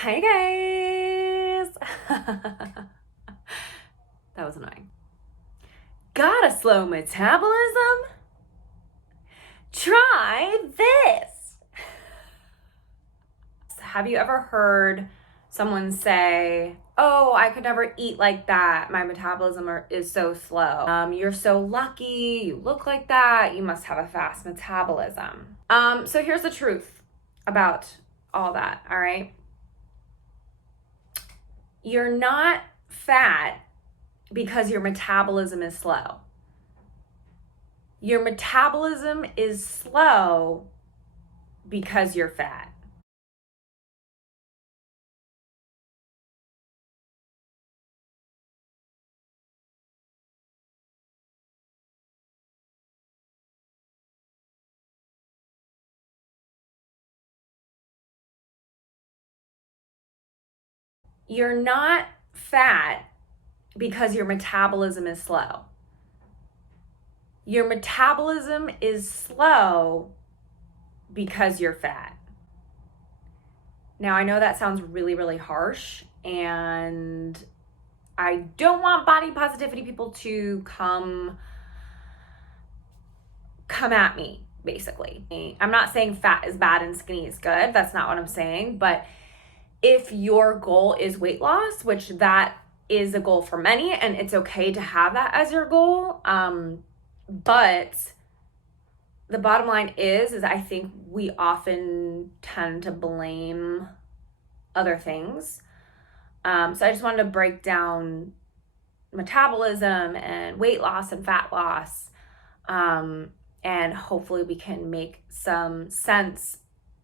Hi guys! That was annoying. Got a slow metabolism? Try this! Have you ever heard someone say, oh, I could never eat like that. My metabolism is so slow. You're so lucky. You look like that. You must have a fast metabolism. So here's the truth about all that, all right? You're not fat because your metabolism is slow. Your metabolism is slow because you're fat. You're not fat because your metabolism is slow. Your metabolism is slow because you're fat. Now, I know that sounds really, really harsh, and I don't want body positivity people to come at me, basically. I'm not saying fat is bad and skinny is good. That's not what I'm saying. But if your goal is weight loss, which that is a goal for many, and it's okay to have that as your goal, but the bottom line is I think we often tend to blame other things. So I just wanted to break down metabolism and weight loss and fat loss, and hopefully we can make some sense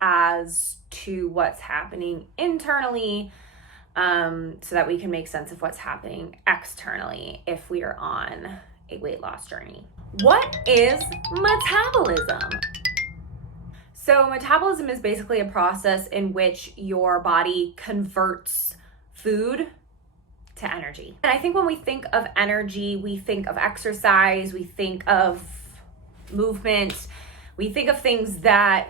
as to what's happening internally, so that we can make sense of what's happening externally if we are on a weight loss journey. What is metabolism? So metabolism is basically a process in which your body converts food to energy. And I think when we think of energy, we think of exercise, we think of movement, we think of things that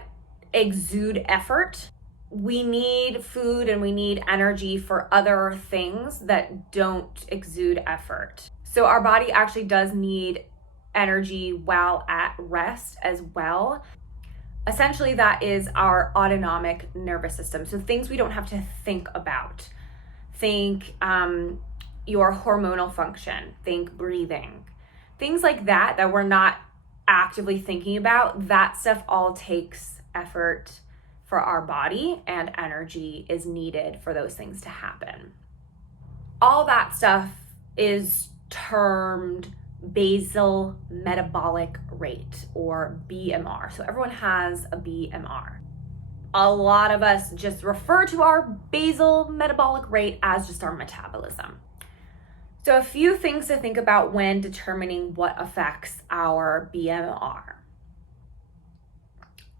exude effort. We need food and we need energy for other things that don't exude effort. So our body actually does need energy while at rest as well. Essentially, that is our autonomic nervous system. So things we don't have to think about. Think your hormonal function, think breathing, things like that we're not actively thinking about. That stuff all takes effort for our body, and energy is needed for those things to happen. All that stuff is termed basal metabolic rate, or BMR. So everyone has a BMR. A lot of us just refer to our basal metabolic rate as just our metabolism. So a few things to think about when determining what affects our BMR.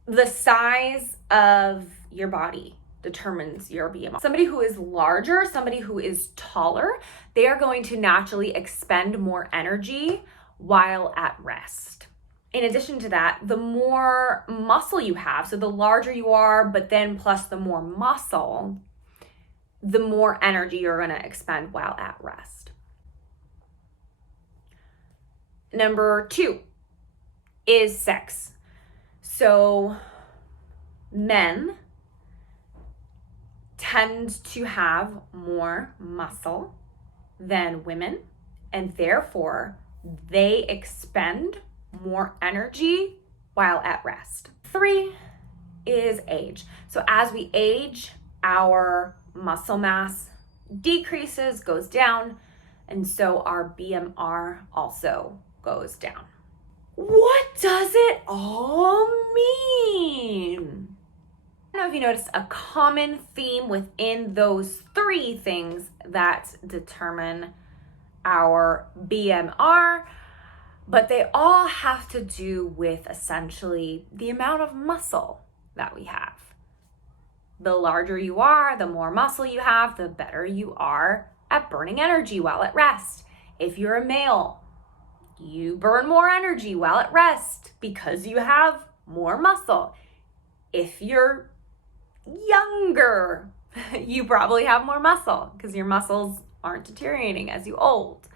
The size of your body determines your BMR. Somebody who is larger, somebody who is taller, they are going to naturally expend more energy while at rest. In addition to that, the more muscle you have, so the larger you are, but then plus the more muscle, the more energy you're going to expend while at rest. Number 2 is sex. So men tend to have more muscle than women, and therefore they expend more energy while at rest. 3 is age. So as we age, our muscle mass decreases, goes down, and so our BMR also goes down. What does it all mean? I don't know if you noticed a common theme within those 3 things that determine our BMR, but they all have to do with essentially the amount of muscle that we have. The larger you are, the more muscle you have, the better you are at burning energy while at rest. If you're a male, you burn more energy while at rest because you have more muscle. If you're younger you probably have more muscle because your muscles aren't deteriorating as you old.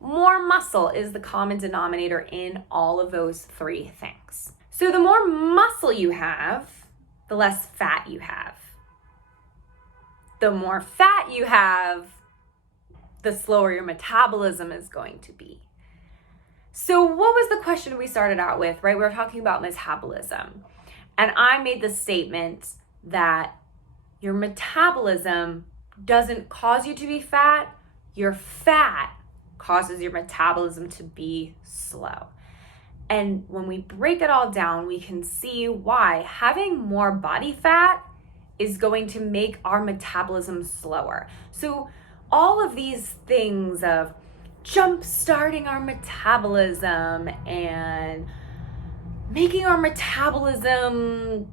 More muscle is the common denominator in all of those three things. So the more muscle you have, the less fat you have. The more fat you have, the slower your metabolism is going to be. So what was the question we started out with, right? We were talking about metabolism. And I made the statement that your metabolism doesn't cause you to be fat. Your fat causes your metabolism to be slow. And when we break it all down, we can see why having more body fat is going to make our metabolism slower. So all of these things of jump starting our metabolism and making our metabolism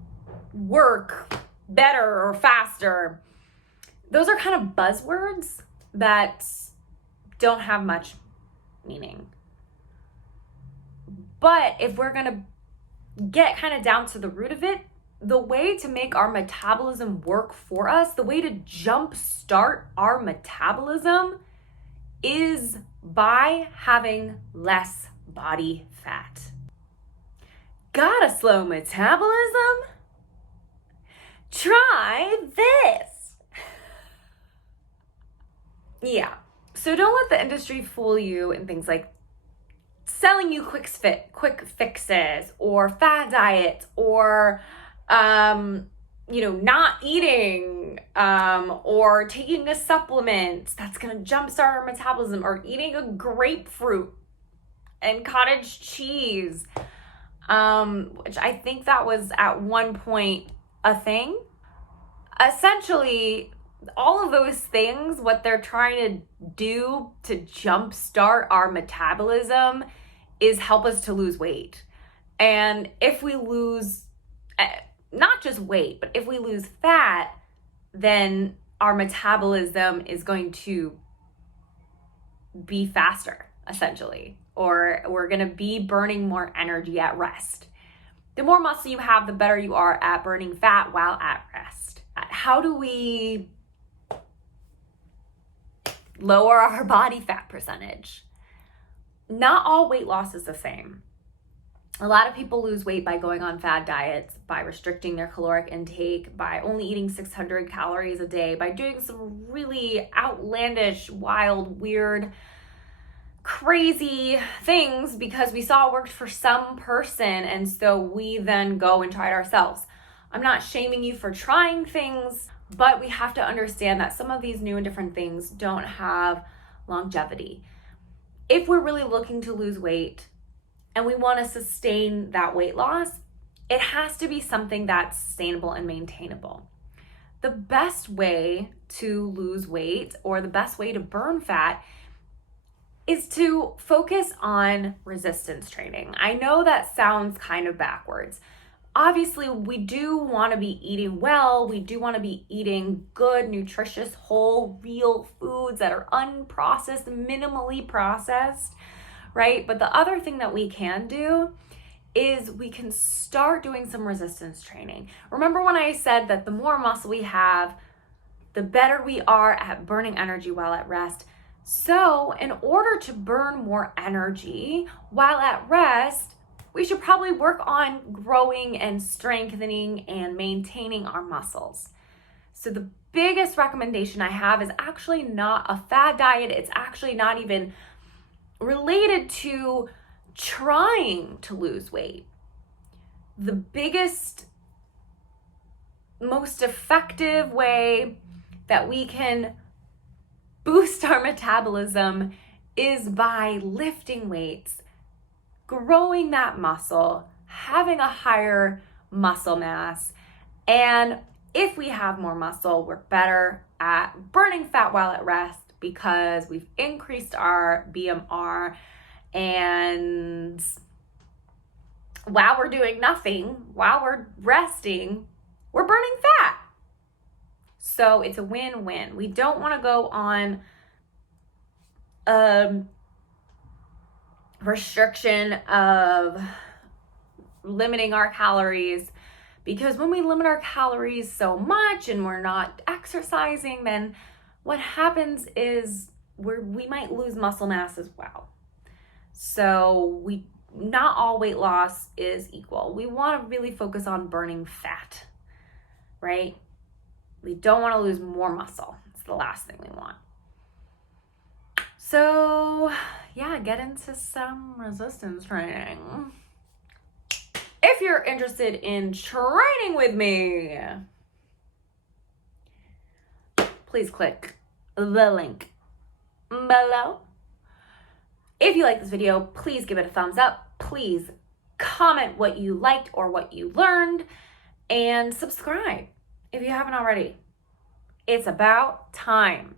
work better or faster, those are kind of buzzwords that don't have much meaning. But if we're gonna get kind of down to the root of it, the way to make our metabolism work for us, the way to jump start our metabolism is by having less body fat. Got a slow metabolism? Try this. Yeah, so don't let the industry fool you in things like selling you quick fixes or fad diets or not eating or taking a supplement that's going to jumpstart our metabolism, or eating a grapefruit and cottage cheese, which I think that was at one point a thing. Essentially, all of those things, what they're trying to do to jumpstart our metabolism is help us to lose weight. And if we lose not just weight, but if we lose fat, then our metabolism is going to be faster, essentially, or we're going to be burning more energy at rest. The more muscle you have, the better you are at burning fat while at rest. How do we lower our body fat percentage? Not all weight loss is the same. A lot of people lose weight by going on fad diets, by restricting their caloric intake, by only eating 600 calories a day, by doing some really outlandish, wild, weird, crazy things because we saw it worked for some person, and so we then go and try it ourselves. I'm not shaming you for trying things, but we have to understand that some of these new and different things don't have longevity. If we're really looking to lose weight and we want to sustain that weight loss, it has to be something that's sustainable and maintainable. The best way to lose weight, or the best way to burn fat, is to focus on resistance training. I know that sounds kind of backwards. Obviously, we do want to be eating well. We do want to be eating good, nutritious, whole, real foods that are unprocessed, minimally processed, right? But the other thing that we can do is we can start doing some resistance training. Remember when I said that the more muscle we have, the better we are at burning energy while at rest? So in order to burn more energy while at rest, we should probably work on growing and strengthening and maintaining our muscles. So the biggest recommendation I have is actually not a fad diet. It's actually not even related to trying to lose weight. The biggest, most effective way that we can boost our metabolism is by lifting weights, growing that muscle, having a higher muscle mass. And if we have more muscle, we're better at burning fat while at rest because we've increased our BMR. And while we're doing nothing, while we're resting, we're burning fat. So it's a win-win. We don't want to go on restriction of limiting our calories Because when we limit our calories so much and we're not exercising, then what happens is we might lose muscle mass as well. So not all weight loss is equal. We want to really focus on burning fat, right? We don't want to lose more muscle. It's the last thing we want. So yeah, get into some resistance training. If you're interested in training with me, please click the link below. If you like this video, please give it a thumbs up. Please comment what you liked or what you learned, and subscribe if you haven't already. It's about time.